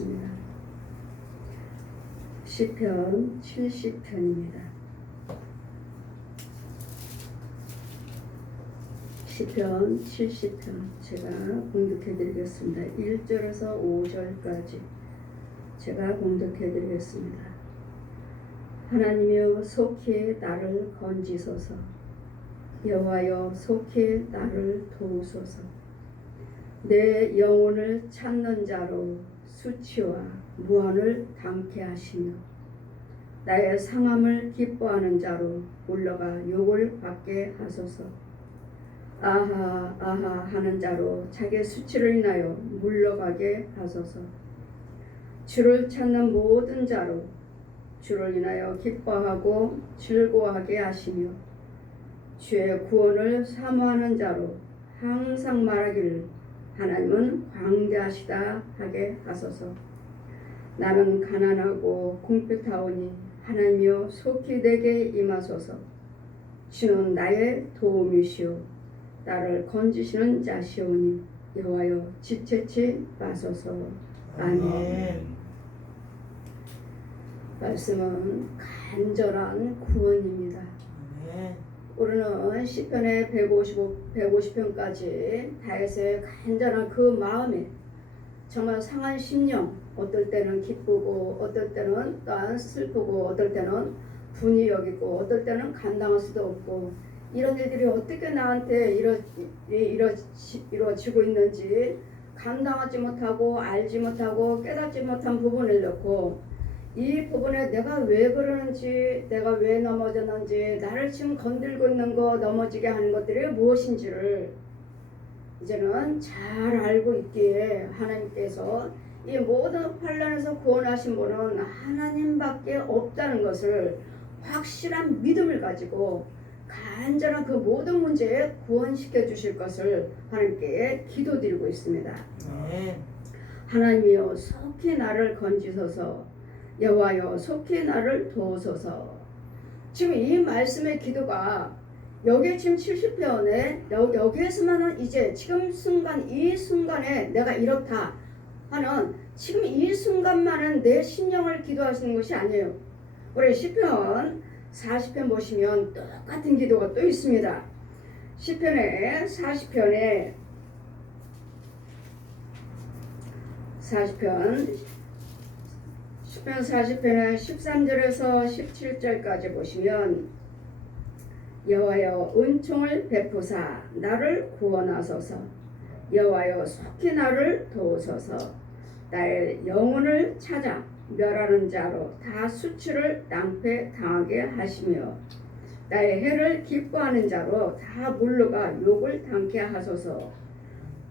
드리겠습니다. 시편 70편입니다. 시편 70편 제가 공독해 드리겠습니다. 1절에서 5절까지 제가 공독해 드리겠습니다. 하나님이여 속히 나를 건지소서. 여호와여 속히 나를 도우소서. 내 영혼을 찾는 자로 수치와 무한을 당케 하시며 나의 상함을 기뻐하는 자로 물러가 욕을 받게 하소서. 아하 아하 하는 자로 자기 수치를 인하여 물러가게 하소서. 주를 찾는 모든 자로 주를 인하여 기뻐하고 즐거워하게 하시며 주의 구원을 사모하는 자로 항상 말하기를 하나님은 광대하시다 하게 하소서. 나는 가난하고 궁핍하오니 하나님이여 속히 내게 임하소서. 주는 나의 도움이시오 나를 건지시는 자시오니 여호와여 지체치 마소서. 아멘. 말씀은 간절한 구원입니다. 우리는 시편의 150편까지 다윗의 간절한 그 마음에 정말 상한 심령, 어떨 때는 기쁘고 어떨 때는 또한 슬프고 어떨 때는 분이 여기고 어떨 때는 감당할 수도 없고 이런 일들이 어떻게 나한테 이루어지고 있는지 감당하지 못하고 알지 못하고 깨닫지 못한 부분을 넣고 이 부분에 내가 왜 그러는지 내가 왜 넘어졌는지 나를 지금 건들고 있는 거 넘어지게 하는 것들이 무엇인지를 이제는 잘 알고 있기에 하나님께서 이 모든 환난에서 구원하신 분은 하나님밖에 없다는 것을 확실한 믿음을 가지고 간절한 그 모든 문제에 구원시켜 주실 것을 하나님께 기도드리고 있습니다. 하나님이여 속히 나를 건지소서. 여호와여 속히 나를 도우소서. 지금 이 말씀의 기도가 여기 지금 70편에 여기에서만은 이제 지금 순간 이 순간에 내가 이렇다 하는 지금 이 순간만은 내 심령을 기도하시는 것이 아니에요. 우리 시편 40편 보시면 똑같은 기도가 또 있습니다. 시편에 40편에 40편의 13절에서 17절까지 보시면 여호와여 은총을 베푸사 나를 구원하소서. 여호와여 속히 나를 도우소서. 나의 영혼을 찾아 멸하는 자로 다 수치를 낭패 당하게 하시며 나의 해를 기뻐하는 자로 다 물러가 욕을 당케 하소서.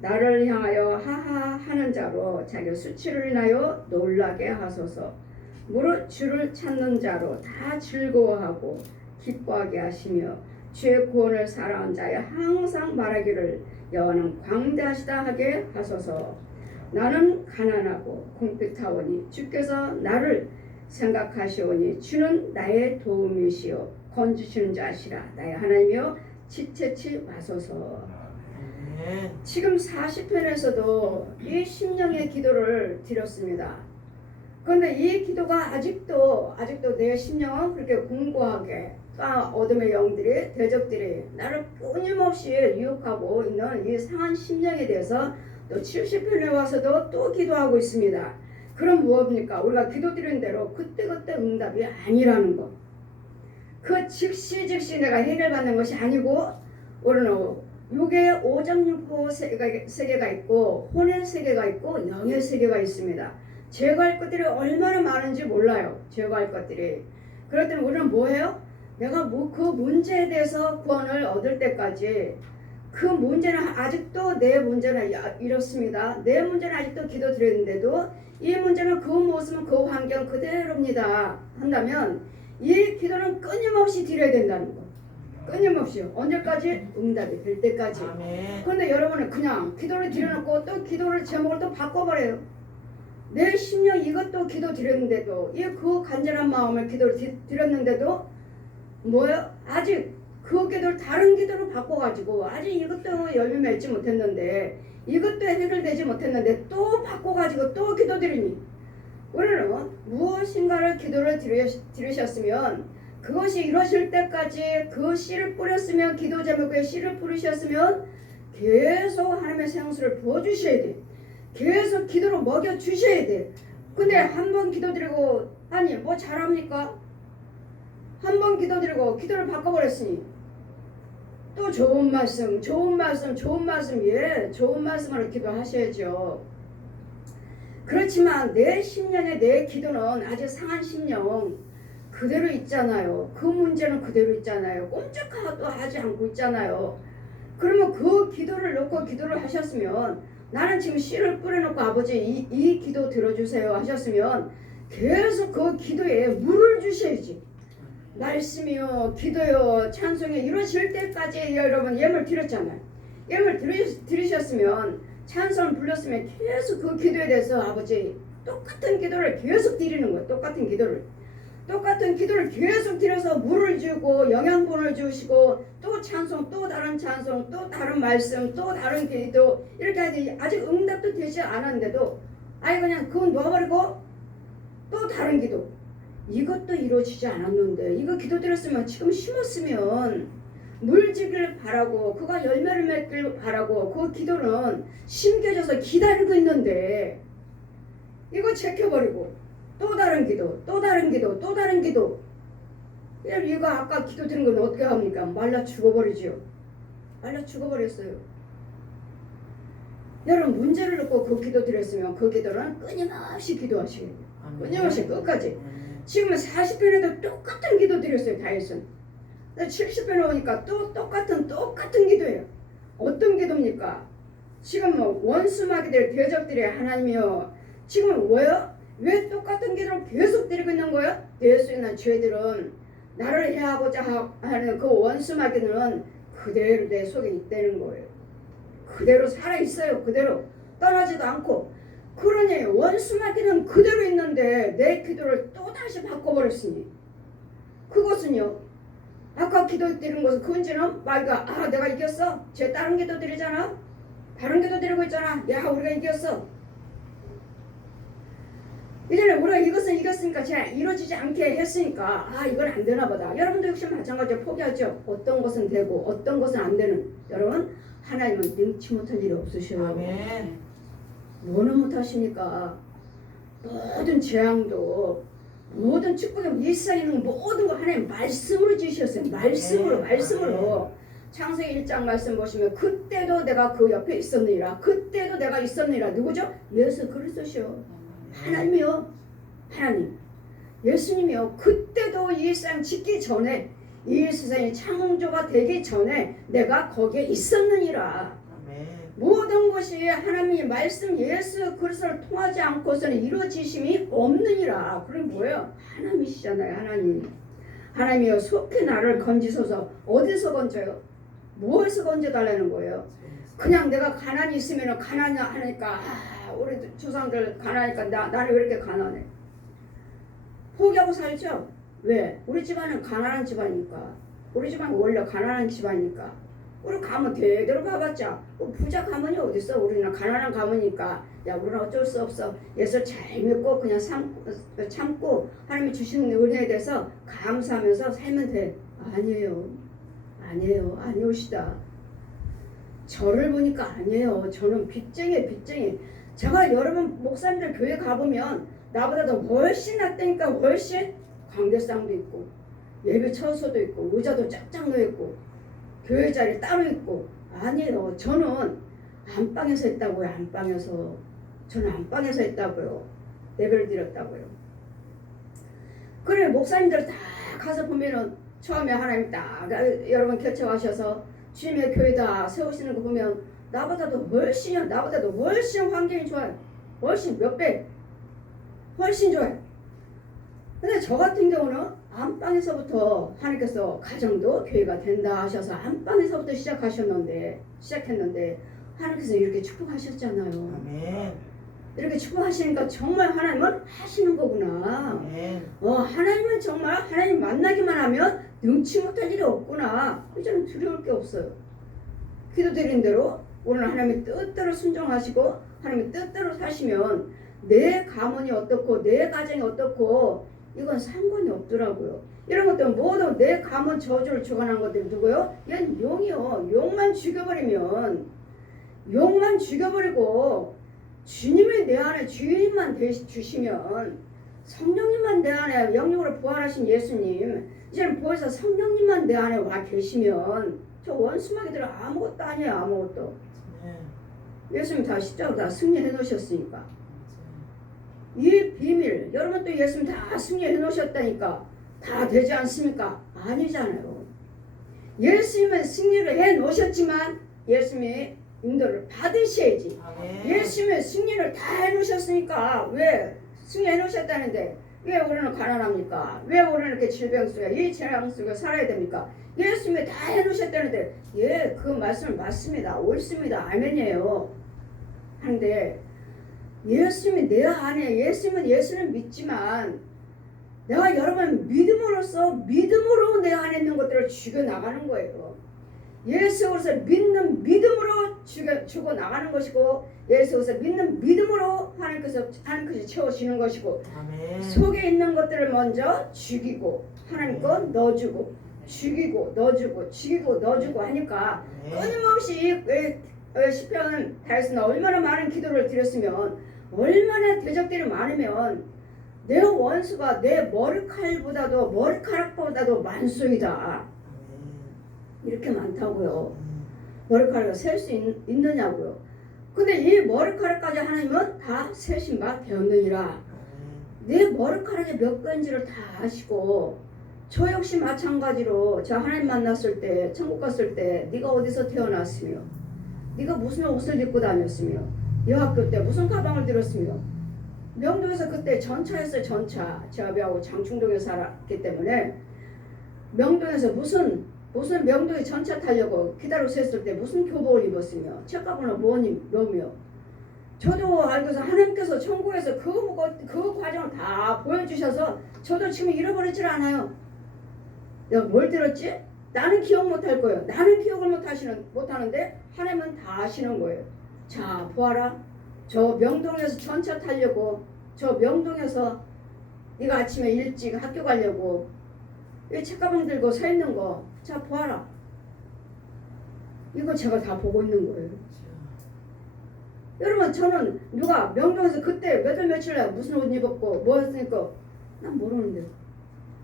나를 향하여 하하 하는 자로 자기 수치를 인하여 놀라게 하소서. 무릇 주를 찾는 자로 다 즐거워하고 기뻐하게 하시며 주의 구원을 사랑하는 자의 항상 말하기를 여호와는 광대하시다 하게 하소서. 나는 가난하고 궁핍하오니 주께서 나를 생각하시오니 주는 나의 도움이시오 건지시는 자시라. 나의 하나님이여 지체치 마소서. 지금 40편에서도 이 심령의 기도를 드렸습니다. 그런데 이 기도가 아직도 내 심령은 그렇게 공고하게 어둠의 영들이 대적들이 나를 끊임없이 유혹하고 있는 이 상한 심령에 대해서 또 70편에 와서도 또 기도하고 있습니다. 그럼 무엇입니까? 우리가 기도드린 대로 그때그때 응답이 아니라는 것. 그 즉시 내가 해결받는 것이 아니고 우리는 육의 오장육부 세계가 있고 혼의 세계가 있고 영의 세계가 있습니다. 제거할 것들이 얼마나 많은지 몰라요. 제거할 것들이. 그럴 때는 우리는 뭐해요? 내가 그 문제에 대해서 구원을 얻을 때까지 그 문제는 아직도 내 문제는 이렇습니다. 내 문제는 아직도 기도드렸는데도 이 문제는 그 모습은 그 환경 그대로입니다 한다면 이 기도는 끊임없이 드려야 된다는 거. 끊임없이요. 언제까지? 응답이 될 때까지. 그런데 여러분은 그냥 기도를 드려놓고 또 기도를 제목을 또 바꿔버려요. 내 심령 이것도 기도 드렸는데도 그 간절한 마음을 기도를 드렸는데도 뭐예요? 아직 그 기도를 다른 기도로 바꿔가지고 아직 이것도 열매 맺지 못했는데 이것도 해결되지 못했는데 또 바꿔가지고 또 기도드리니 우리는 무엇인가를 기도를 들으셨으면 그것이 이루어질 때까지 그 씨를 뿌렸으면 기도 제목에 씨를 뿌리셨으면 계속 하나님의 생수를 부어주셔야 돼. 계속 기도로 먹여주셔야 돼. 근데 한 번 기도드리고 아니 뭐 잘합니까? 한 번 기도드리고 기도를 바꿔버렸으니 또 좋은 말씀 예 좋은 말씀으로 기도하셔야죠. 그렇지만 내 심령에 내 기도는 아주 상한 심령 그대로 있잖아요. 그 문제는 그대로 있잖아요. 꼼짝도 하지 않고 있잖아요. 그러면 그 기도를 놓고 기도를 하셨으면 나는 지금 씨를 뿌려놓고 아버지 이 기도 들어주세요 하셨으면 계속 그 기도에 물을 주셔야지. 말씀이요 기도요 찬송이 이루어질 때까지 여러분 예물 드렸잖아요. 예물 드리셨으면 찬송 불렀으면 계속 그 기도에 대해서 아버지 똑같은 기도를 계속 드리는 거예요. 똑같은 기도를 계속 드려서 물을 주고 영양분을 주시고 또 찬송 또 다른 찬송 또 다른 말씀 또 다른 기도 이렇게 하지 아직 응답도 되지 않았는데도 아예 그냥 그거 놓아버리고 또 다른 기도 이것도 이루어지지 않았는데 이거 기도 드렸으면 지금 심었으면 물지길 바라고 그가 열매를 맺길 바라고 그 기도는 심겨져서 기다리고 있는데 이거 제껴버리고 또 다른 기도 이거 아까 기도 드린 건 어떻게 합니까? 말라 죽어버리지요. 말라 죽어버렸어요. 여러분 문제를 놓고 그 기도 드렸으면 그 기도는 끊임없이 기도하셔야 돼요. 끊임없이 끝까지. 지금은 40편에도 똑같은 기도 드렸어요. 다윗은. 70편에 오니까 또 똑같은 기도예요. 어떤 기도입니까? 지금 뭐 원수마귀들 대적들이 하나님이요. 지금 뭐요? 왜 똑같은 기도를 계속 드리고 있는 거예요? 예수 있는 죄들은 나를 해하고자 하는 그 원수마귀는 그대로 내 속에 있다는 거예요. 그대로 살아있어요. 그대로 떠나지도 않고. 그러니 원수마귀는 그대로 있는데 내 기도를 또다시 바꿔버렸으니 그것은요. 아까 기도 드린 것은 그 문제는 마귀가 내가 이겼어. 쟤 다른 기도 드리잖아. 다른 기도 드리고 있잖아. 야 우리가 이겼어. 이전에 우리가 이것은 이겼으니까 잘 이루어지지 않게 했으니까 이건 안 되나 보다. 여러분도 역시 마찬가지로 포기하죠. 어떤 것은 되고 어떤 것은 안 되는. 여러분 하나님은 능치 못할 일이 없으셔요. 아멘. 뭐는 못하십니까? 모든 재앙도 모든 축복의 일상에 있는 모든 거 하나님 말씀으로 주셨어요. 말씀으로. 창세기 1장 말씀 보시면 그때도 내가 그 옆에 있었느니라. 그때도 내가 있었느니라. 누구죠? 예수 그리스도시요. 하나님이요. 하나님. 예수님이요. 그때도 이 세상 짓기 전에 이 세상이 창조가 되기 전에 내가 거기에 있었느니라. 모든 것이 하나님의 말씀 예수 그리스도를 통하지 않고서는 이루어지심이 없느니라. 그럼 뭐예요? 하나님이시잖아요. 하나님이요 속히 나를 건지소서. 어디서 건져요? 무엇에서 건져달라는 거예요? 그냥 내가 가난이 있으면 가난하니까 우리 조상들 가난하니까 나는 왜 이렇게 가난해? 포기하고 살죠? 왜? 우리 집안은 가난한 집안이니까. 우리 집안은 원래 가난한 집안이니까. 우리 가문 대대로 가봤자 부자 가문이 어딨어? 우리는 가난한 가문이니까 야 우리는 어쩔 수 없어. 예수 잘 믿고 그냥 참고 하나님이 주시는 은혜에 대해서 감사하면서 살면 돼. 아니에요. 아니오시다. 저를 보니까 아니에요. 저는 빚쟁이. 제가 여러분 목사님들 교회 가보면 나보다도 훨씬 낫다니까. 훨씬 관계상도 있고 예배 처소도 있고 의자도 쫙쫙 놓여있고 교회 자리 따로 있고. 아니에요. 저는 안방에서 했다고요. 저는 안방에서 했다고요. 예배를 드렸다고요. 그래 목사님들 다 가서 보면은 처음에 하나님 딱 여러분 개척하셔서 주님의 교회 다 세우시는 거 보면 나보다도 훨씬 환경이 좋아요. 훨씬 몇 배 훨씬 좋아요. 근데 저 같은 경우는 안방에서부터 하나님께서 가정도 교회가 된다 하셔서 안방에서부터 시작했는데 하나님께서 이렇게 축복하셨잖아요. 아멘. 이렇게 축복하시니까 정말 하나님은 하시는 거구나. 아멘. 하나님은 정말 하나님 만나기만 하면 능치 못할 일이 없구나. 이제는 두려울 게 없어요. 기도드린 대로 오늘 하나님의 뜻대로 순종하시고 하나님의 뜻대로 사시면 내 가문이 어떻고 내 가정이 어떻고 이건 상관이 없더라고요. 이런 것들은 모두 내 가문 저주를 주관한 것들이 누구요? 얘는 용이요. 용만 죽여버리고 주님이 내 안에 주인만 주시면, 성령님만 내 안에 영육으로 부활하신 예수님, 이제는 보혜사 성령님만 내 안에 와 계시면 저 원수마귀들은 아무것도 아니에요. 아무것도. 예수님 다 십자가 다 승리해 놓으셨으니까. 이 비밀, 여러분 또 예수님 다 승리해 놓으셨다니까 다 되지 않습니까? 아니잖아요. 예수님은 승리를 해 놓으셨지만 예수님의 인도를 받으셔야지. 예수님의 승리를 다 해 놓으셨으니까 왜 승리해 놓으셨다는데 왜 우리는 가난합니까? 왜 우리는 이렇게 질병 속에 이 재앙 속에 살아야 됩니까? 예수님이 다 해 놓으셨다는데 예, 그 말씀 맞습니다. 옳습니다. 아멘이에요. 하는데 예수님이 내 안에, 예수는 믿지만 내가 여러분 믿음으로 내 안에 있는 것들을 죽여나가는 거예요. 예수로서 믿는 믿음으로 주고 나가는 것이고, 예수로서 믿는 믿음으로 하나님께서 채워주는 것이고, 아멘. 속에 있는 것들을 먼저 죽이고 하나님 거 넣어주고, 죽이고 넣어주고, 죽이고 넣어주고 하니까 끊임없이 시편 다윗은 얼마나 많은 기도를 드렸으면, 얼마나 대적들이 많으면 내 원수가 내 머리카락보다도 만수이다. 이렇게 많다고요. 머리카락을 셀 수 있느냐고요. 근데 이 머리카락까지 하나님은 다 세신 바 되었느니라. 내 머리카락이 몇 건지를 다 아시고, 저 역시 마찬가지로 저 하나님 만났을 때, 천국 갔을 때 네가 어디서 태어났으며, 네가 무슨 옷을 입고 다녔으며, 여학교 때 무슨 가방을 들었으며, 명동에서 그때 전차였어요. 전차. 제 아비하고 장충동에 살았기 때문에 명동에서 무슨 명동에 전차 타려고 기다려서 했을 때 무슨 교복을 입었으며, 책가방은 뭐며, 저도 알고서 하나님께서 천국에서 그 과정을 다 보여주셔서 저도 지금 잃어버리질 않아요. 내가 뭘 들었지? 나는 기억 못할 거예요. 나는 기억을 못하는데 하나님은 다 아시는 거예요. 자, 보아라. 저 명동에서 전차 타려고, 저 명동에서 네가 아침에 일찍 학교 가려고 이 책가방 들고 서 있는 거, 자 보아라. 이거 제가 다 보고 있는 거예요. 여러분, 저는 누가 명동에서 그때 몇 월 며칠 날 무슨 옷 입었고 뭐 했으니까 난 모르는데,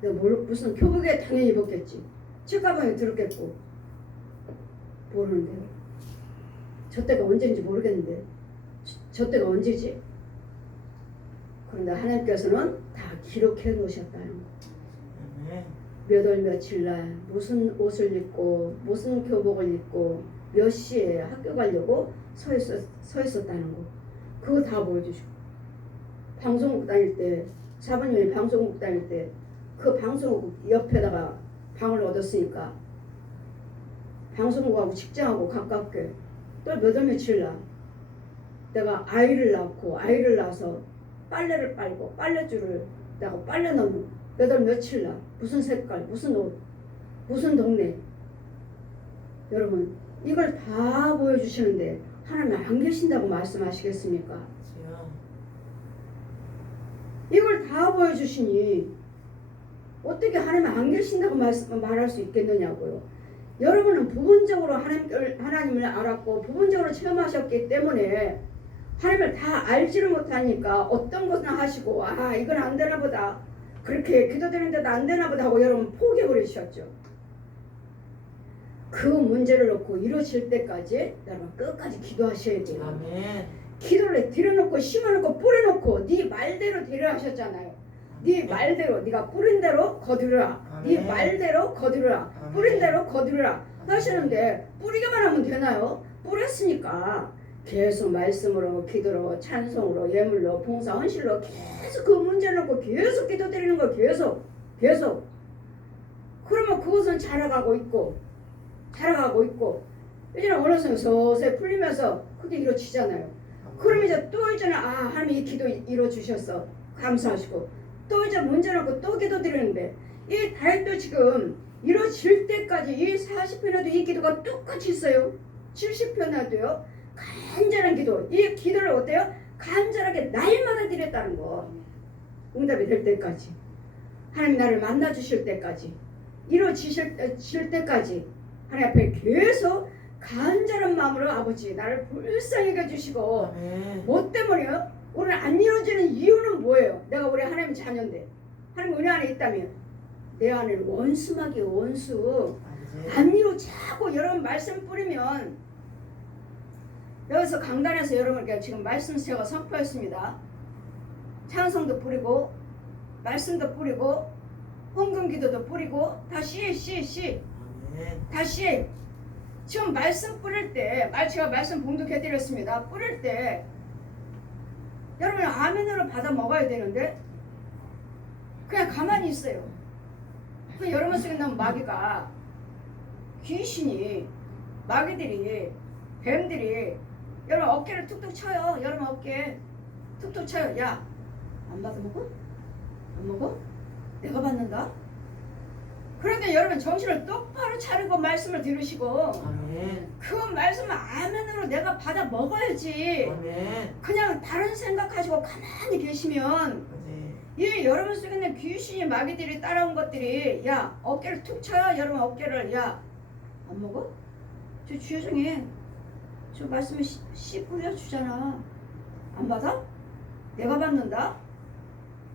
내가 무슨 교복에 당연히 입었겠지, 책가방에 들었겠고, 모르는데. 저 때가 언제인지 모르겠는데 저 때가 언제지? 그런데 하나님께서는 다 기록해 놓으셨다는 거. 몇 월 며칠 날 무슨 옷을 입고 무슨 교복을 입고 몇 시에 학교 가려고 서 있었다는 거. 그거 다 보여주시고, 방송국 다닐 때, 사부님이 방송국 다닐 때 그 방송국 옆에다가 방을 얻었으니까 방송국하고 직장하고 가깝게, 또 몇 월 며칠 날 내가 아이를 낳아서 빨래를 빨고 빨래줄을 내가 빨래 넣는 몇 월 며칠 날 무슨 색깔, 무슨 옷, 무슨 동네. 여러분, 이걸 다 보여주시는데 하나님 안 계신다고 말씀하시겠습니까? 이걸 다 보여주시니 어떻게 하나님 안 계신다고 말할 수 있겠느냐고요. 여러분은 부분적으로 하나님을 알았고 부분적으로 체험하셨기 때문에 하나님을 다 알지를 못하니까 어떤 것은 하시고, 아 이건 안 되나 보다, 그렇게 기도드리는데도 안 되나 보다 하고 여러분 포기해버리셨죠. 그 문제를 놓고 이루어질 때까지 여러분 끝까지 기도하셔야 돼요. 아멘. 기도를 들여놓고 심어놓고 뿌려놓고 네 말대로 되려 하셨잖아요. 네 말대로, 네가 뿌린 대로 거두라. 네 말대로 거두라. 뿌린 대로 거두라 하시는데, 뿌리기만 하면 되나요? 뿌렸으니까 계속 말씀으로, 기도로, 찬송으로, 예물로, 봉사, 헌실로 계속 그 문제 놓고 계속 기도드리는 거, 계속. 그러면 그것은 자라가고 있고 이제는 어느 순간 서서히 풀리면서 그게 이루어지잖아요. 그럼 이제 또 이제는 하나님 이 기도 이루어주셨어, 감사하시고, 또 이제 문제 놓고 또 기도드리는데, 이 다윗도 지금 이루어질 때까지 이 40편에도 이 기도가 똑같이 있어요. 70편에도요. 간절한 기도, 이 기도를 어때요? 간절하게 날마다 드렸다는 거. 응답이 될 때까지, 하나님 나를 만나 주실 때까지, 이루어지실 때까지 하나님 앞에 계속 간절한 마음으로 아버지 나를 불쌍히 여겨주시고. 뭐 때문에요? 오늘 안 이루어지는 이유는 뭐예요? 내가 우리 하나님 자녀인데, 하나님 은혜 안에 있다면 내 안에 원수막이 원수. 안 이루 자꾸 여러분 말씀 뿌리면, 여기서 강단에서 여러분께 지금 말씀 제가 선포했습니다. 찬송도 뿌리고 말씀도 뿌리고 헌금기도도 뿌리고 다시 다시 지금 말씀 뿌릴 때 제가 말씀 봉독해드렸습니다. 뿌릴 때 여러분 아멘으로 받아 먹어야 되는데 그냥 가만히 있어요. 그 여러분 속에 있는 마귀가, 귀신이, 마귀들이, 뱀들이 여러분 어깨를 툭툭 쳐요. 여러분 어깨 툭툭 쳐요. 야, 안 받아 먹어? 안 먹어? 내가 받는다? 그런데 여러분 정신을 똑바로 차리고 말씀을 들으시고, 그 말씀을 아멘으로 내가 받아 먹어야지. 그냥 다른 생각하시고 가만히 계시면 이 여러분 속에 있는 귀신이, 마귀들이 따라온 것들이 야 어깨를 툭 쳐요. 여러분 어깨를. 야, 안 먹어? 저 주여 중에 저 말씀을 씨 뿌려주잖아. 안 받아? 내가 받는다?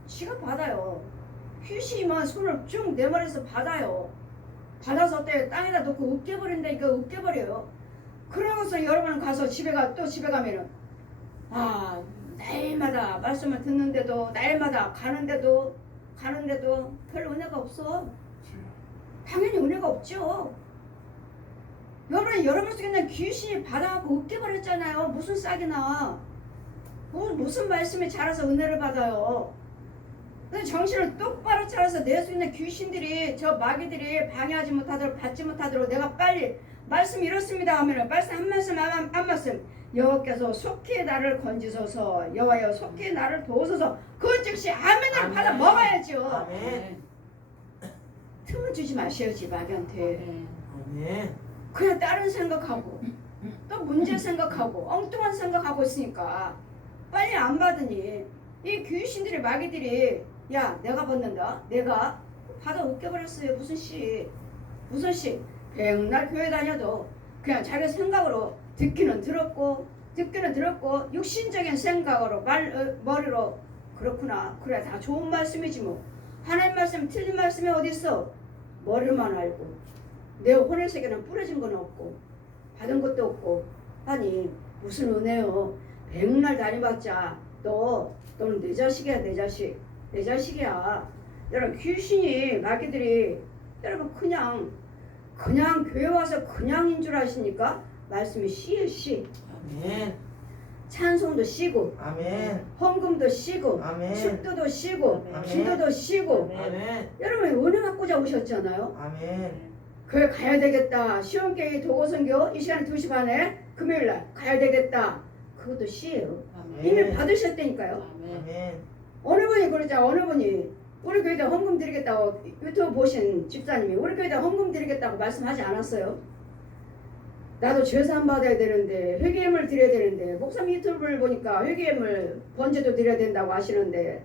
지가 받아요. 귀신이만 손을 쭉 내버려서 받아요. 받아서 어때? 땅에다 놓고 으깨버린다니까. 으깨버려요. 그러고서 여러분은 가서 집에 가면은 날마다 말씀을 듣는데도, 날마다 가는데도 별로 은혜가 없어. 당연히 은혜가 없죠. 여러분 속에 있는 귀신이 받아갖고 으깨버렸잖아요. 무슨 싹이나 무슨 말씀이 자라서 은혜를 받아요. 근데 정신을 똑바로 차려서 내 속에 있는 귀신들이, 저 마귀들이 방해하지 못하도록, 받지 못하도록 내가 빨리 말씀 이렇습니다 하면은 말씀 한 말씀 여호와께서 속히 나를 건지소서, 여호와여 속히 나를 도우소서, 그 즉시 아멘을 받아 먹어야죠. 아멘. 틈을 주지 마셔야지 마귀한테. 아멘. 그냥 다른 생각하고 또 문제 생각하고 엉뚱한 생각하고 있으니까 빨리 안 받으니 이 귀신들이, 마귀들이 야 내가 받는다, 내가 받아 으깨버렸어요. 무슨 씨 백날 교회 다녀도 그냥 자기 생각으로 듣기는 들었고 육신적인 생각으로 머리로 그렇구나, 그래 다 좋은 말씀이지 뭐. 하나님 말씀 틀린 말씀이 어딨어. 머리만 알고 내 혼의 세계는 뿌려진 건 없고 받은 것도 없고 아니 무슨 은혜요. 백날 다녀봤자 너는 내 자식이야. 내 자식이야. 여러분 귀신이, 마귀들이 여러분 그냥 교회 와서 그냥인 줄 아십니까? 말씀이 씨. 아멘. 찬송도 쉬고, 아멘. 헌금도 쉬고, 아멘. 축도도 쉬고, 아멘. 기도도 쉬고. 아멘. 여러분 은혜 갖고자 오셨잖아요. 아멘. 교회 가야 되겠다. 시험교회 도고선교 이 시간에 2시 반에 금요일날 가야 되겠다. 그것도 쉬예요. 이미 받으셨다니까요. 아멘. 어느 분이 그러자, 어느 분이 우리 교회에다 헌금 드리겠다고, 유튜브 보신 집사님이 우리 교회에다 헌금 드리겠다고 말씀하지 않았어요? 나도 죄사함 받아야 되는데, 회개임을 드려야 되는데, 목사님 유튜브를 보니까 회개임을 번제도 드려야 된다고 하시는데,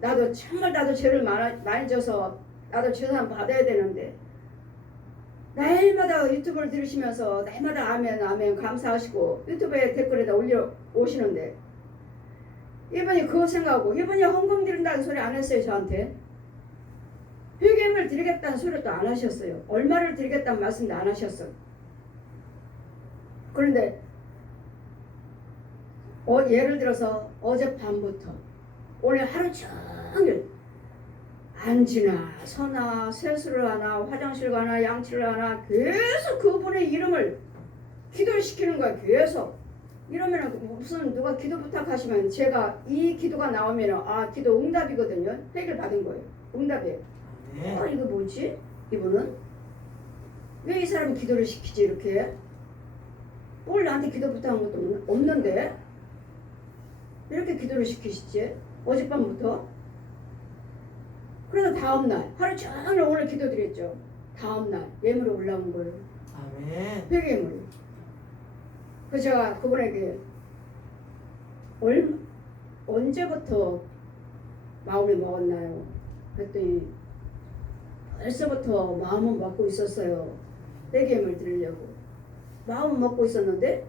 나도 죄를 많이 져서 나도 죄사함 받아야 되는데, 날마다 유튜브를 들으시면서 날마다 아멘 감사하시고 유튜브에 댓글에다 올려 오시는데, 이분이 그거 생각하고, 이분이 헌금 드린다는 소리 안 했어요. 저한테 회개임을 드리겠다는 소리도 안 하셨어요. 얼마를 드리겠다는 말씀도 안 하셨어요. 그런데 예를 들어서 어젯밤부터 오늘 하루 종일 앉으나 서나 세수를 하나 화장실 가나 양치를 하나 계속 그분의 이름을 기도를 시키는 거야. 계속. 이러면 무슨 누가 기도 부탁하시면 제가 이 기도가 나오면 기도 응답이거든요. 회개를 받은 거예요. 응답이에요. 이거 뭐지? 이분은 왜 이 사람이 기도를 시키지 이렇게? 뭘 나한테 기도 부탁한 것도 없는데 이렇게 기도를 시키시지? 어젯밤부터. 그래서 다음날 하루 종일 오늘 기도드렸죠. 다음날 예물이 올라온 거예요. 아멘. 회개물이. 그래서 제가 그분에게 언제부터 마음을 먹었나요? 그랬더니 벌써부터 마음은 먹고 있었어요. 떼개임을 드리려고 마음은 먹고 있었는데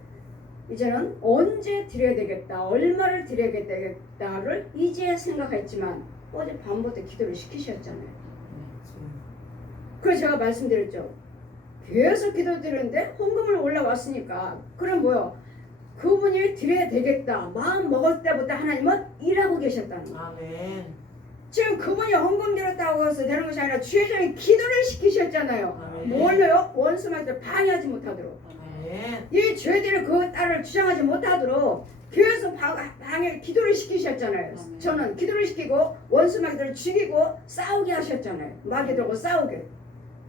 이제는 언제 드려야 되겠다, 얼마를 드려야 되겠다를 이제 생각했지만 어제 밤부터 기도를 시키셨잖아요. 그래서 제가 말씀드렸죠. 계속 기도 드리는데 헌금을 올라왔으니까 그럼 뭐요? 그분이 드려야 되겠다 마음 먹을 때부터 하나님은 일하고 계셨다는 거예요. 아멘. 지금 그분이 헌금 드렸다고 해서 되는 것이 아니라 주의적인 기도를 시키셨잖아요. 아멘. 뭘로요? 원수한테 방해하지 못하도록. 아멘. 이 죄들이 그 딸을 주장하지 못하도록 계속 방해 기도를 시키셨잖아요. 아멘. 저는 기도를 시키고 원수 마귀들을 죽이고 싸우게 하셨잖아요. 마귀들하고 싸우게.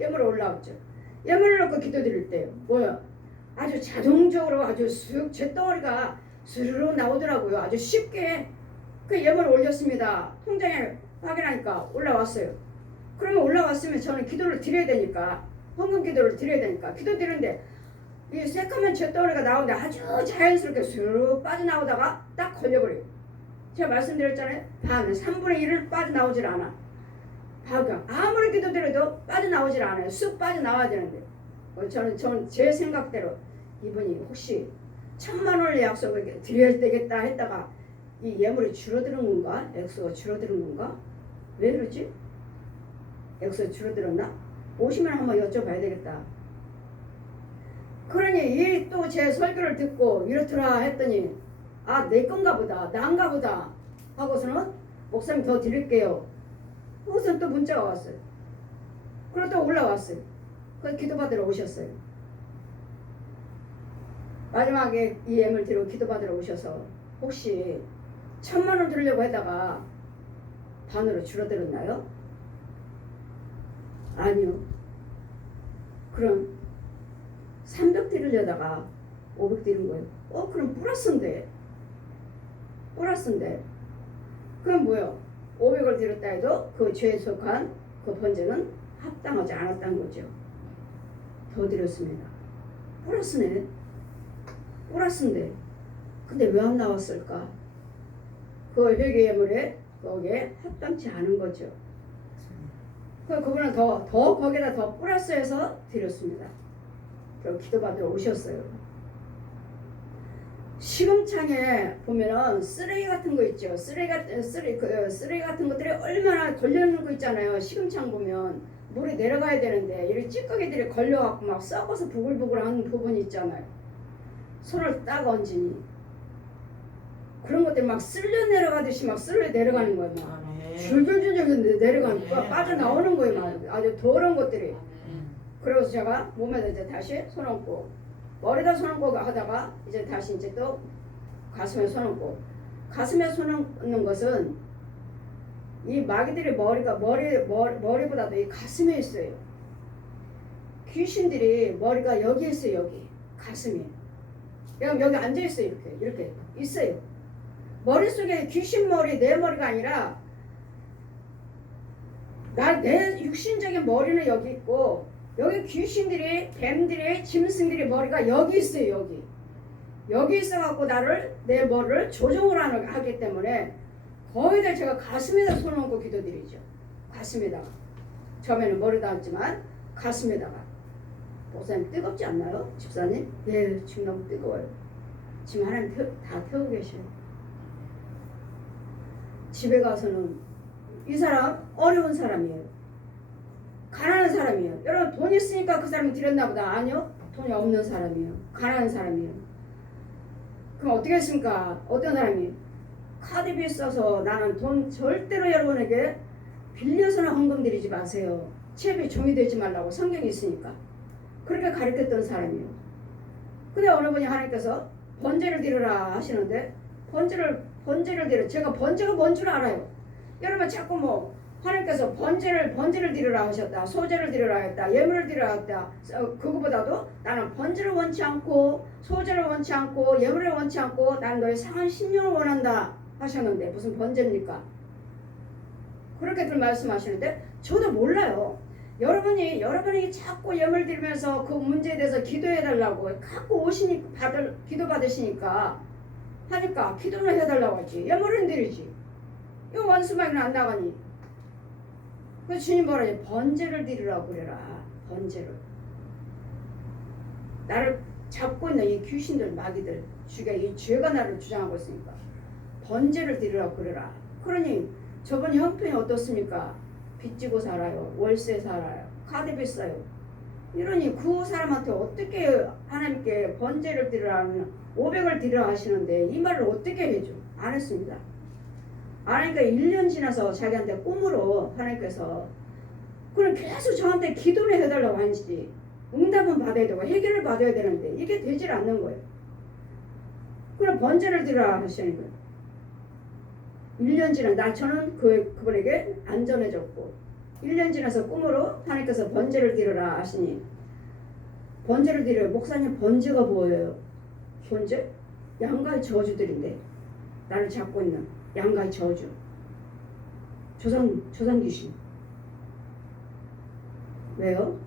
예물 올라왔죠. 예물을 넣고 기도 드릴 때요. 뭐야? 아주 자동적으로 아주 쑥 쇳덩어리가 스르르 나오더라고요. 아주 쉽게 그 예물을 올렸습니다. 통장에 확인하니까 올라왔어요. 그러면 올라왔으면 저는 기도를 드려야 되니까 헌금 기도를 드려야 되니까 기도 드리는데 이 새까만 쇳덩어리가 나오는데 아주 자연스럽게 쑥 빠져나오다가 딱 걸려버려요. 제가 말씀드렸잖아요. 반 3분의 1을 빠져나오질 않아. 봐가 아무리 기도 드려도 빠져나오질 않아요. 쑥 빠져나와야 되는데 저는 제 생각대로 이분이 혹시 1,000만 원을 약속을 드려야 되겠다 했다가 이 예물이 줄어드는 건가? 액수가 줄어드는 건가? 왜 그러지? 액수가 줄어들었나? 오시면 한번 여쭤봐야 되겠다. 그러니 이 또 제 설교를 듣고 이렇더라 했더니 아 내 건가 보다 난가 보다 하고서는 목사님 더 드릴게요. 그것은 또 문자가 왔어요. 그리고 또 올라왔어요. 그 기도받으러 오셨어요. 마지막에 이 예물 드리고 기도받으러 오셔서 혹시 1,000만 원 드리려고 하다가 반으로 줄어들었나요? 아니요. 그럼 300 드리려다가 500 드린 거예요. 그럼 플러스인데. 그럼 뭐요? 500을 드렸다 해도 그 죄에 속한 그 번제는 합당하지 않았다는 거죠. 더 드렸습니다. 플러스인데 근데 왜 안 나왔을까? 그 회개 예물에 거기에 합당치 않은 거죠. 그분은 더 거기다 더 플러스해서 드렸습니다. 그리고 기도받으러 오셨어요. 시금창에 보면은 쓰레기 같은 거 있죠. 쓰레기 같은 것들이 얼마나 걸려있는 거 있잖아요. 시금창 보면 물이 내려가야 되는데 이렇게 찌꺼기들이 걸려갖고 막 썩어서 부글부글한 부분이 있잖아요. 손을 딱 얹으니 그런 것들이 막 쓸려 내려가듯이 막 쓸려 내려가는 거예요. 막 아멘. 줄줄줄줄 내려가는 거 아멘. 빠져나오는 거예요. 막 아주 더러운 것들이. 아멘. 그래서 제가 몸에다 이제 다시 손 얹고 머리다 손 얹고 하다가 이제 다시 이제 또 가슴에 손 얹고 가슴에 손 얹는 것은 이 마귀들의 머리보다도 이 가슴에 있어요. 귀신들이 머리가 여기 있어요. 여기 가슴에. 여기 앉아 있어요. 이렇게 있어요. 머릿속에 귀신 머리 내 머리가 아니라 내 육신적인 머리는 여기 있고 여기 귀신들이 뱀들이 짐승들이 머리가 여기 있어요. 여기 있어갖고 내 머리를 조종을 하기 때문에 거의 다 제가 가슴에다 손 얹고 기도드리죠. 가슴에다가 처음에는 머리도 앉지만 가슴에다가. 목사님 뜨겁지 않나요? 집사님? 네, 지금 너무 뜨거워요. 지금 하나님 다 태우고 계셔요. 집에 가서는 이 사람 어려운 사람이에요. 가난한 사람이에요. 여러분 돈 있으니까 그 사람이 드렸나 보다. 아니요. 돈이 없는 사람이에요. 가난한 사람이에요. 그럼 어떻게 했습니까? 어떤 사람이 카드비 써서 나는 돈 절대로 여러분에게 빌려서는 헌금 드리지 마세요. 채비 종이 되지 말라고 성경이 있으니까. 그렇게 가르쳤던 사람이에요. 근데 어느 분이 하나님께서 번제를 드리라 하시는데 번제를 드려. 제가 번제가 뭔 줄 알아요. 여러분 자꾸 뭐 하나님께서 번제를 드리라 하셨다. 소제를 드리라 했다. 예물을 드리라 했다. 그거보다도 나는 번제를 원치 않고 소제를 원치 않고 예물을 원치 않고 나는 너의 상한 심령을 원한다 하셨는데 무슨 번제입니까? 그렇게들 말씀하시는데 저도 몰라요. 여러분이 자꾸 예물 드리면서 그 문제에 대해서 기도해 달라고 갖고 기도 받으시니까 하니까 기도를 해달라고 하지. 예물은 드리지. 이거 원수막이는 안 나가니. 그 주님 뭐라 해? 번제를 드리라고 그래라. 번제를. 나를 잡고 있는 이 귀신들 마귀들 주가 이 죄가 나를 주장하고 있으니까 번제를 드리라고 그래라. 그러니 저번 형편이 어떻습니까? 빚지고 살아요. 월세 살아요. 카드비 써요. 이러니 그 사람한테 어떻게 하나님께 번제를 드리라는 500을 드리라 하시는데 이 말을 어떻게 해줘? 안 했습니다. 안 하니까 1년 지나서 자기한테 꿈으로 하나님께서 그럼 계속 저한테 기도를 해달라고 하지. 응답은 받아야 되고 해결을 받아야 되는데 이게 되질 않는 거예요. 그럼 번제를 드리라 하시는 거예요. 1년 지나 저는 그분에게 안전해졌고 1년 지나서 꿈으로 하나님께서 번제를 드리라 하시니 번제를 드려요. 목사님 번제가 뭐예요? 번제? 양가의 저주들인데 나를 잡고 있는 양가의 저주 조상 귀신 왜요?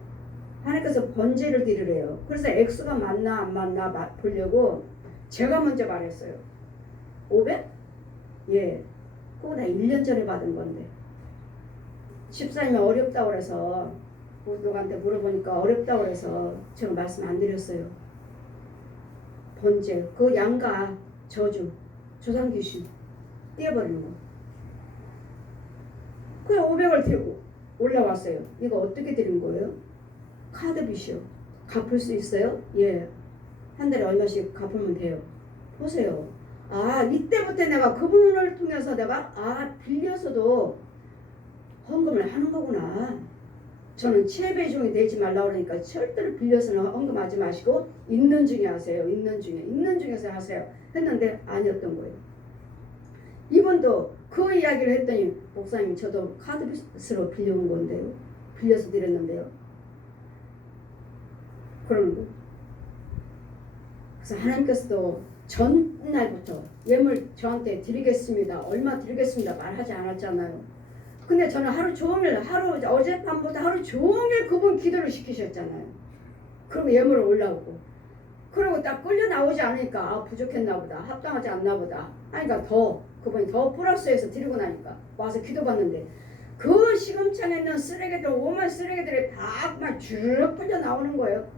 하나님께서 번제를 드리래요. 그래서 액수가 맞나 안 맞나 보려고 제가 먼저 말했어요. 500? 예. 그거 나 1년 전에 받은 건데 집사님이 어렵다고 그래서 누구한테 물어보니까 어렵다고 그래서 제가 말씀 안 드렸어요. 번제 그 양가 저주 조상 귀신 떼어버리는 거. 그냥 500을 들고 올라왔어요. 이거 어떻게 드린 거예요? 카드 빚이요. 갚을 수 있어요? 예. 한 달에 얼마씩 갚으면 돼요. 보세요. 아 이때부터 내가 그분을 통해서 내가 빌려서도 헌금을 하는 거구나. 저는 치매배종이 되지 말라고 그러니까 절대로 빌려서는 헌금하지 마시고 있는 중에 하세요. 있는 중에서 하세요. 했는데 아니었던 거예요. 이분도 그 이야기를 했더니 목사님 저도 카드빚으로 빌려온 건데요. 빌려서 드렸는데요. 그러는 거예요. 그래서 하나님께서도 전날부터 예물 저한테 드리겠습니다. 얼마 드리겠습니다. 말하지 않았잖아요. 근데 저는 어젯밤부터 하루 종일 그분 기도를 시키셨잖아요. 그리고 예물을 올라오고. 그리고 딱 끌려 나오지 않으니까 부족했나 보다. 합당하지 않나 보다. 그러니까 그분이 더 플러스해서 드리고 나니까 와서 기도받는데 그 시금창에 있는 쓰레기들 오만 쓰레기들이 다 그냥 쭉 풀려 나오는 거예요.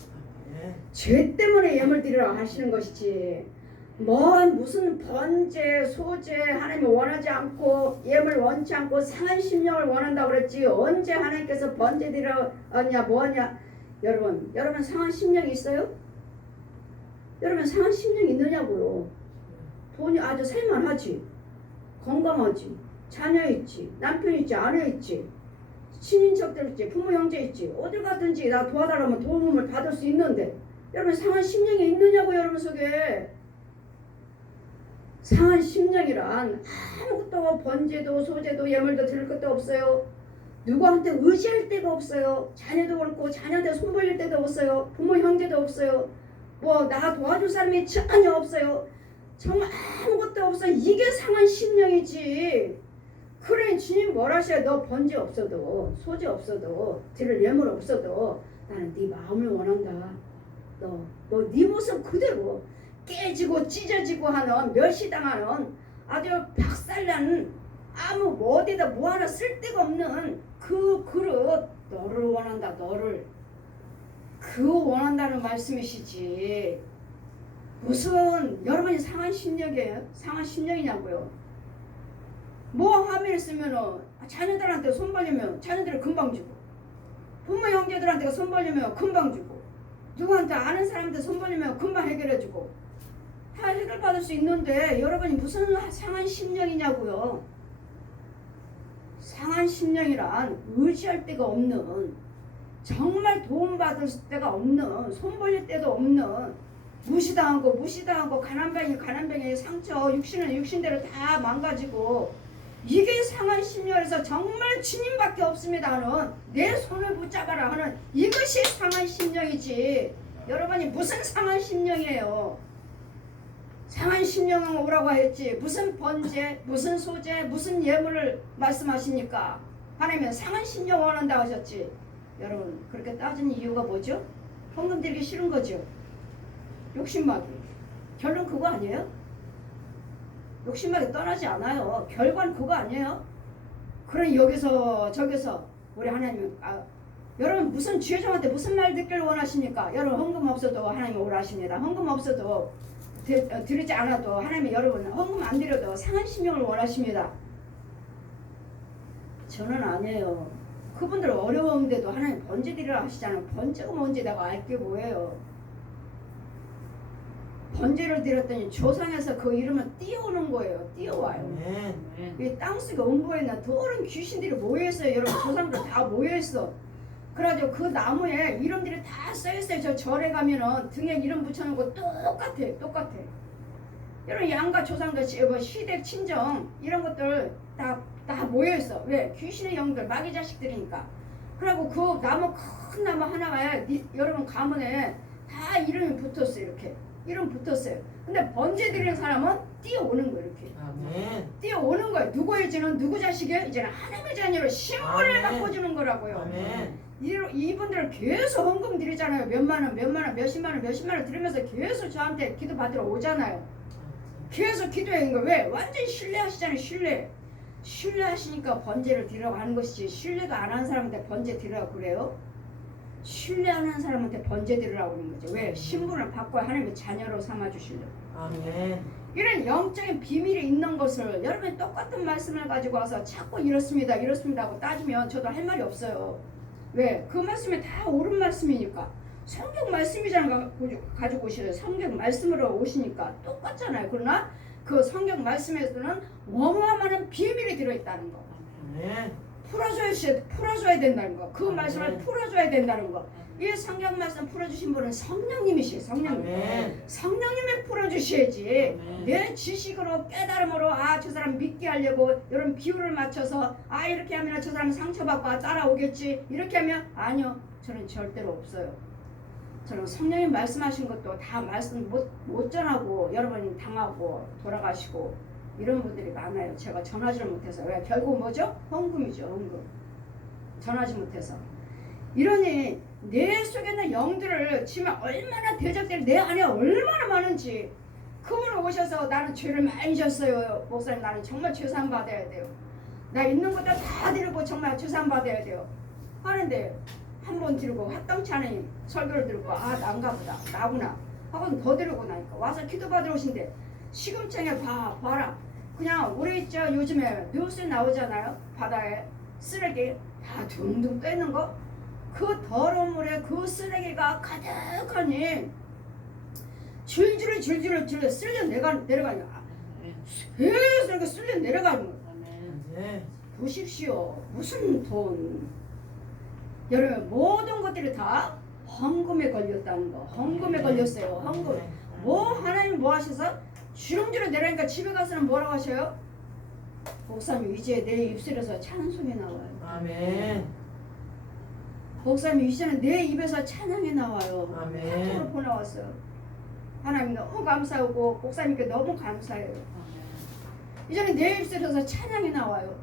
죄 때문에 예물 드리라고 하시는 것이지 무슨 번제 소제 하나님이 원하지 않고 예물 원치 않고 상한 심령을 원한다고 그랬지 언제 하나님께서 번제 드리라고 하냐 뭐하냐. 여러분 상한 심령이 있어요? 여러분 상한 심령이 있느냐고요. 돈이 아주 살만하지 건강하지 자녀 있지 남편 있지 아내 있지 친인척들 있지 부모 형제 있지 어딜 가든지 나 도와달라면 도움을 받을 수 있는데 여러분 상한 심령이 있느냐고. 여러분 속에 상한 심령이란 아무것도 번제도 소제도 예물도 드릴 것도 없어요. 누구한테 의지할 데가 없어요. 자녀도 그렇고 자녀한테 손 벌릴 데도 없어요. 부모 형제도 없어요. 나 도와줄 사람이 전혀 없어요. 정말 아무것도 없어. 이게 상한 심령이지. 그래 주님 뭘 하셔요. 너 번제 없어도 소제 없어도 드릴 예물 없어도 나는 네 마음을 원한다. 너 네 모습 그대로 깨지고 찢어지고 하는 멸시당하는 아주 박살나는 아무 어디다 뭐 하나 쓸데가 없는 그 그릇 너를 원한다. 너를 그거 원한다는 말씀이시지. 무슨 여러분이 상한 심령이에요? 상한 심령이냐고요. 함을 쓰면은 자녀들한테 손 벌리면 자녀들을 금방 주고 부모 형제들한테 손 벌리면 금방 주고 누구한테 아는 사람한테 손 벌리면 금방 해결해주고 다 해결받을 수 있는데 여러분이 무슨 상한 심령이냐고요. 상한 심령이란 의지할 데가 없는 정말 도움받을 데가 없는 손 벌릴 데도 없는 무시당하고 가난뱅이 상처 육신은 육신대로 다 망가지고 이게 상한 심령에서 정말 주님밖에 없습니다 하는 내 손을 붙잡아라 하는 이것이 상한 심령이지. 여러분이 무슨 상한 심령이에요. 상한 심령은 오라고 했지 무슨 번제 무슨 소제 무슨 예물을 말씀하십니까. 하나님은 상한 심령 원한다 하셨지. 여러분 그렇게 따지는 이유가 뭐죠? 헌금 드리기 싫은 거죠. 욕심마기. 결론 그거 아니에요? 욕심나게 떠나지 않아요. 결과는 그거 아니에요. 그럼 여기서 저기서 우리 하나님은 여러분 무슨 주여정한테 무슨 말 듣기를 원하십니까? 여러분 헌금 없어도 하나님 오라 하십니다. 헌금 없어도 드리지 않아도 하나님이 여러분 헌금 안 드려도 상한 심령을 원하십니다. 저는 아니에요. 그분들 어려운데도 하나님 번제 드리라 하시잖아요. 번제가 뭔지 내가 알게 뭐예요. 번제를 드렸더니 조상에서 그 이름은 뛰어오는 거예요. 뛰어와요. 아멘. 이 땅속에 온보에 있는 더러운 귀신들이 모여있어요. 여러분 조상들 다 모여있어. 그래가지고 그 나무에 이름들이 다 써있어요. 저 절에 가면은 등에 이름 붙여놓은 똑같아. 여러분 양가 조상들 시댁 친정 이런 것들 다 모여있어. 왜? 귀신의 영들 마귀 자식들이니까. 그리고 그 나무 큰 나무 하나에 여러분 가문에 다 이름이 붙었어요. 이렇게 이름 붙었어요. 근데 번제 드리는 사람은 뛰어오는 거예요. 이렇게 아멘. 뛰어오는 거예요. 누구일지는 누구 자식이에요? 이제는 하나님의 자녀로 신분을 아멘. 바꿔주는 거라고요. 아멘. 이분들 계속 헌금 드리잖아요. 몇만 원, 몇십만 원 드리면서 계속 저한테 기도 받으러 오잖아요. 계속 기도하는 거 왜? 완전히 신뢰하시잖아요. 신뢰하시니까 번제를 드리라고 하는 것이지 신뢰가 안 하는 사람한테 번제 드리라고 그래요? 신뢰하는 사람한테 번제 드리라고 하는 거죠. 왜? 신분을 바꿔 하나님의 자녀로 삼아주시려고. 아멘. 이런 영적인 비밀이 있는 것을 여러분이 똑같은 말씀을 가지고 와서 자꾸 이렇습니다 하고 따지면 저도 할 말이 없어요. 왜? 그 말씀이 다 옳은 말씀이니까. 성경 말씀이잖아요. 가지고 오시죠. 성경 말씀으로 오시니까 똑같잖아요. 그러나 그 성경 말씀에서는 어마어마한 비밀이 들어있다는 거. 아멘. 풀어줘야 된다는 거. 그 말씀을 풀어줘야 된다는 거. 이 성경 말씀 풀어주신 분은 성령님이시에요. 성령님. 아멘. 성령님이 풀어주셔야지. 아멘. 내 지식으로 깨달음으로 저 사람 믿게 하려고 이런 비율을 맞춰서 이렇게 하면 저 사람 상처받고 따라오겠지. 이렇게 하면 아니요. 저는 절대로 없어요. 저는 성령님 말씀하신 것도 다 말씀 못 전하고 여러분이 당하고 돌아가시고 이런 분들이 많아요. 제가 전하지를 못해서. 왜? 결국 뭐죠? 헌금이죠. 헌금. 전하지 못해서. 이러니 내 속에 있는 영들을 지금 얼마나 대적들이 내 안에 얼마나 많은지 그분을 오셔서 나는 죄를 많이 졌어요. 목사님 나는 정말 죄상 받아야 돼요. 나 있는 것도 다 드리고 정말 죄상 받아야 돼요. 하는데 한 번 드리고 합당치 않은 설교를 들고 난가 보다. 나구나. 하고 더 드리고 나니까 와서 기도 받으러 오신대. 시금창에 봐라. 그냥 우리 요즘에 뉴스에 나오잖아요. 바다에 쓰레기 다 둥둥 떠있는 거. 그 더러운 물에 그 쓰레기가 가득하니 줄줄 쓸려 내려가는 거야. 계속 이렇게 쓸려 내려가는 거야. 아멘. 보십시오. 무슨 돈. 여러분 모든 것들이 다 헌금에 걸렸다는 거. 헌금에 걸렸어요. 헌금. 하나님 뭐 하셔서 주렁주렁 내려니까 집에 가서는 뭐라고 하셔요? 목사님 이제 내 입술에서 찬송이 나와요. 아멘. 목사님 이제는 내 입에서 찬양이 나와요. 아멘. 카톡으로 보내왔어요. 하나님 너무 감사하고 목사님께 너무 감사해요. 이제는 내 입술에서 찬양이 나와요.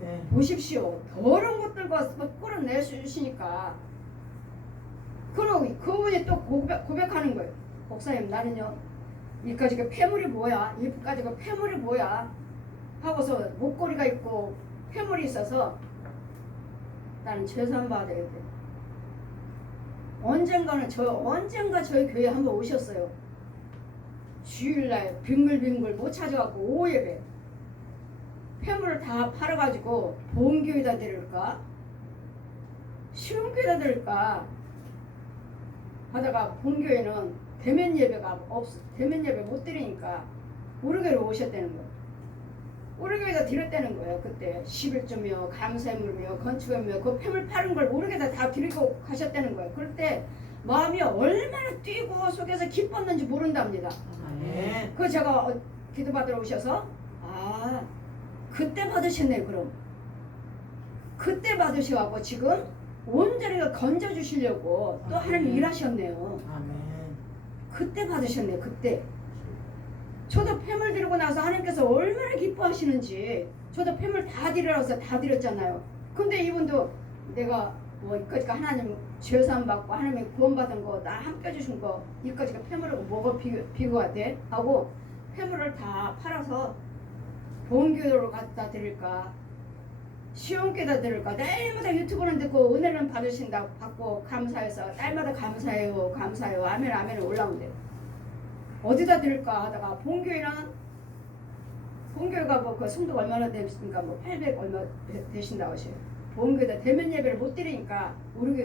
네. 보십시오. 더러운 것들과 끌어내주시니까. 그러고 그분이 또 고백하는 거예요. 목사님 나는요 이까지 그 폐물이 뭐야? 이까지 그 폐물이 뭐야? 하고서 목걸이가 있고 폐물이 있어서 나는 죄산 받아야 돼. 언젠가 저희 교회에 한번 오셨어요. 주일날 빙글빙글 못 찾아갖고 오예배 폐물을 다 팔아가지고 본교에다 드릴까? 시흥교에다 드릴까? 하다가 본교에는 대면 예배가 없어. 대면 예배 못 드리니까 우르교로 오셨다는 거예요. 우르교에다 드렸다는 거예요. 그때 11조며 감사물며 건축물며 그 폐물 파는 걸 우르교에다 다 드리고 가셨다는 거예요. 그럴 때 마음이 얼마나 뛰고 속에서 기뻤는지 모른답니다. 아멘. 그 제가 기도 받으러 오셔서 그때 받으셨네. 그럼 그때 받으셔갖고 지금 온전히 건져 주시려고 또 하나님 일하셨네요. 아멘. 그때 받으셨네. 그때 저도 폐물 드리고 나서 하나님께서 얼마나 기뻐하시는지 저도 폐물 다 드리라서 다 드렸잖아요. 근데 이분도 내가 이까지가 하나님 죄사함 받고 하나님의 구원받은 거 나 함께 주신 거 이까지가 폐물하고 뭐가 비교가 돼? 하고 폐물을 다 팔아서 본교로 갖다 드릴까 시험교다 드릴까 날마다 유튜브는 듣고 은혜는 받으신다고 받고 감사해서 날마다 감사해요 감사해요 아멘 아멘 올라온대요. 어디다 드릴까 하다가 본교가 뭐 그 성도가 얼마나 되십니까 뭐 800 얼마 되신다고 하셔요. 본교에다 대면 예배를 못 드리니까 우리 교회로